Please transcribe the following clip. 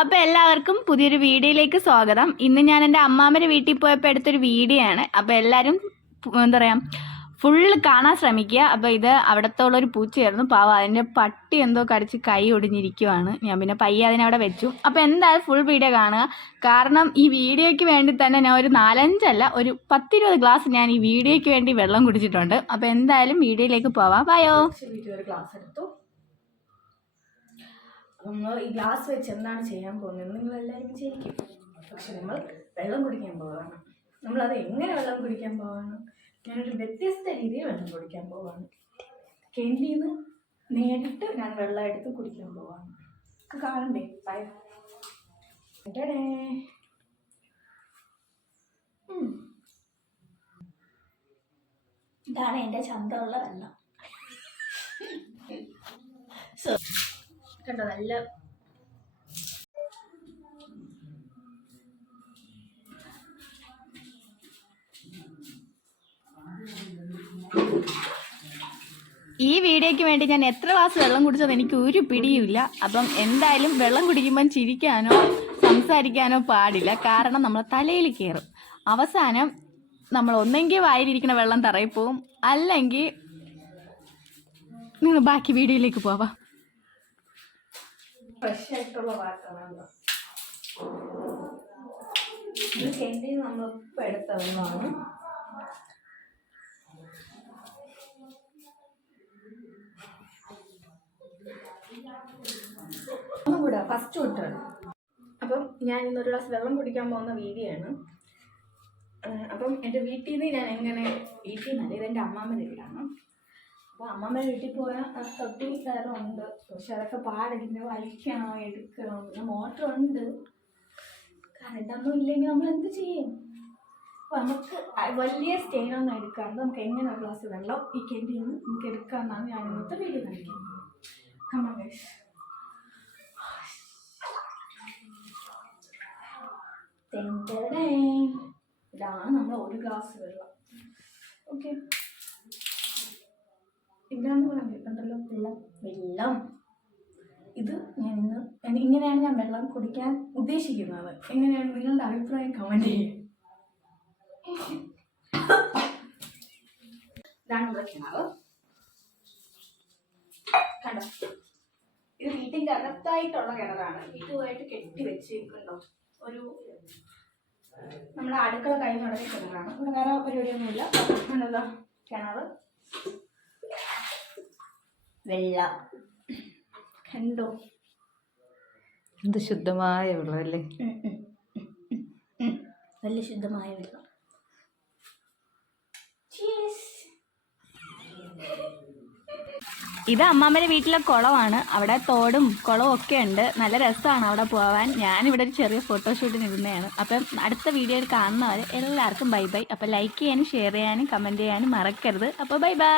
അപ്പോൾ എല്ലാവർക്കും പുതിയൊരു വീഡിയോയിലേക്ക് സ്വാഗതം. ഇന്ന് ഞാൻ എന്റെ അമ്മാമ്മയുടെ വീട്ടിൽ പോയപ്പോൾ എടുത്തൊരു വീഡിയോ ആണ്. അപ്പോൾ എല്ലാവരും എന്താ പറയുക ഫുള്ള് കാണാൻ ശ്രമിക്കുക. അപ്പോൾ ഇത് അവിടത്തുള്ള ഒരു പൂച്ചയായിരുന്നു. പാവം അതിന്റെ പട്ടി എന്തോ കടിച്ച് കൈ ഒടിഞ്ഞിരിക്കുവാണ്. ഞാൻ പിന്നെ പയ്യ അതിനവിടെ വെച്ചു. അപ്പോൾ എന്തായാലും ഫുൾ വീഡിയോ കാണുക. കാരണം ഈ വീഡിയോയ്ക്ക് വേണ്ടി തന്നെ ഞാൻ ഒരു നാലഞ്ചല്ല ഒരു പത്തിരുപത് ഗ്ലാസ് ഞാൻ ഈ വീഡിയോയ്ക്ക് വേണ്ടി വെള്ളം കുടിച്ചിട്ടുണ്ട്. അപ്പോൾ എന്തായാലും വീഡിയോയിലേക്ക് പോവാം. ബയോ ഗ്ലാസ് എടുത്തു. നമ്മൾ ഈ ഗ്ലാസ് വെച്ച് എന്താണ് ചെയ്യാൻ പോകുന്നത്? നിങ്ങൾ എല്ലാവരും വിചാരിക്കും. പക്ഷെ നമ്മൾ വെള്ളം കുടിക്കാൻ പോവാണ്. നമ്മളത് എങ്ങനെ വെള്ളം കുടിക്കാൻ പോവാണ്? ഞാനൊരു വ്യത്യസ്ത രീതിയിൽ വെള്ളം കുടിക്കാൻ പോവാണ്. കെണ്ടിന്ന് നേരിട്ട് ഞാൻ വെള്ളം എടുത്ത് കുടിക്കാൻ പോവാണ്. കാണണ്ടേ? ബൈ എടേ ഇതാണ് എന്റെ ചന്തമുള്ള വെള്ളം. സോ കണ്ടോ നല്ല ഈ വീഡിയോയ്ക്ക് വേണ്ടി ഞാൻ എത്ര ഗ്ലാസ് വെള്ളം കുടിച്ചത് എനിക്ക് ഒരു പിടിയുമില്ല. അപ്പം എന്തായാലും വെള്ളം കുടിക്കുമ്പം ചിരിക്കാനോ സംസാരിക്കാനോ പാടില്ല. കാരണം നമ്മൾ തലയിൽ കയറും. അവസാനം നമ്മൾ ഒന്നെങ്കിൽ വായിലിരിക്കുന്ന വെള്ളം തറയിൽ പോവും. അല്ലെങ്കിൽ നിങ്ങൾ ബാക്കി വീഡിയോയിലേക്ക് പോവാം. ഫ്രഷ് ആയിട്ടുള്ള വാട്ടറാണല്ലോ ഇത് കെണ്ടി നമ്മൾ ഇപ്പം എടുത്ത ഫസ്റ്റ് തൊട്ടാണ് അപ്പം ഞാൻ ഇന്നൊരു ഗ്ലാസ് വെള്ളം കുടിക്കാൻ പോകുന്ന വീതിയാണ് അപ്പം എന്റെ വീട്ടിൽ നിന്ന് ഞാൻ എങ്ങനെ വീട്ടിൽ നിന്നല്ല ഇതെന്റെ അമ്മാമ്മ വീടാണ്. അപ്പോൾ അമ്മമ്മ വീട്ടിൽ പോയാൽ തൊട്ടി വേറെ ഉണ്ട് പക്ഷെ അതൊക്കെ പാടിങ്ങനെ വലിക്കണോ എടുക്കണോ. പിന്നെ മോട്ടർ ഉണ്ട് കറണ്ടൊന്നും ഇല്ലെങ്കിൽ നമ്മൾ എന്ത് ചെയ്യും? അപ്പോൾ നമുക്ക് വലിയ സ്റ്റെയിനൊന്നും എടുക്കാണ്ട് നമുക്ക് എങ്ങനെ ഒരു ഗ്ലാസ് വെള്ളം ഈ കെന്റിൽ നിന്ന് നമുക്ക് എടുക്കാമെന്നാണ് ഞാൻ ഇന്നത്തെ വീഡിയോ കാണിക്കുന്നത്. ഇതാണ് നമ്മൾ ഒരു ഗ്ലാസ് വെള്ളം. ഓക്കെ ഇല്ലാന്ന് പറഞ്ഞത് കണ്ടല്ലോ വെള്ളം വെള്ളം. ഇത് ഞാൻ ഇന്ന് ഇങ്ങനെയാണ് ഞാൻ വെള്ളം കുടിക്കാൻ ഉദ്ദേശിക്കുന്നത്. എങ്ങനെയാണ് നിങ്ങളുടെ അഭിപ്രായം കമന്റ് ചെയ്യുക കണ്ടോ? ഇത് വീട്ടിന്റെ അകത്തായിട്ടുള്ള കിണറാണ്. വീട്ടുമായിട്ട് കെട്ടി വെച്ചിരിക്കുന്നുണ്ടോ? ഒരു നമ്മുടെ അടുക്കള കഴിഞ്ഞുള്ള കിണറാണ്. വേറെ പരിപാടിയൊന്നുമില്ല കണ്ടല്ലോ കിണറ്. വെള്ള. കണ്ടോ? എന്ത് ശുദ്ധമായ വെള്ളമല്ലേ. നല്ല ശുദ്ധമായ വെള്ളം. ഇത് അമ്മാമ്മയുടെ വീട്ടിലെ കുളമാണ്. അവിടെ തോടും കുളവും ഒക്കെ ഉണ്ട്. നല്ല രസമാണ് അവിടെ പോവാൻ. ഞാനിവിടെ ഒരു ചെറിയ ഫോട്ടോഷൂട്ടിന് ഇരുന്നതാണ് അപ്പം അടുത്ത വീഡിയോയിൽ കാണുന്നവർ എല്ലാവർക്കും ബൈ ബൈ അപ്പം ലൈക്ക് ചെയ്യാനും ഷെയർ ചെയ്യാനും കമന്റ് ചെയ്യാനും മറക്കരുത്. അപ്പോൾ ബൈ ബൈ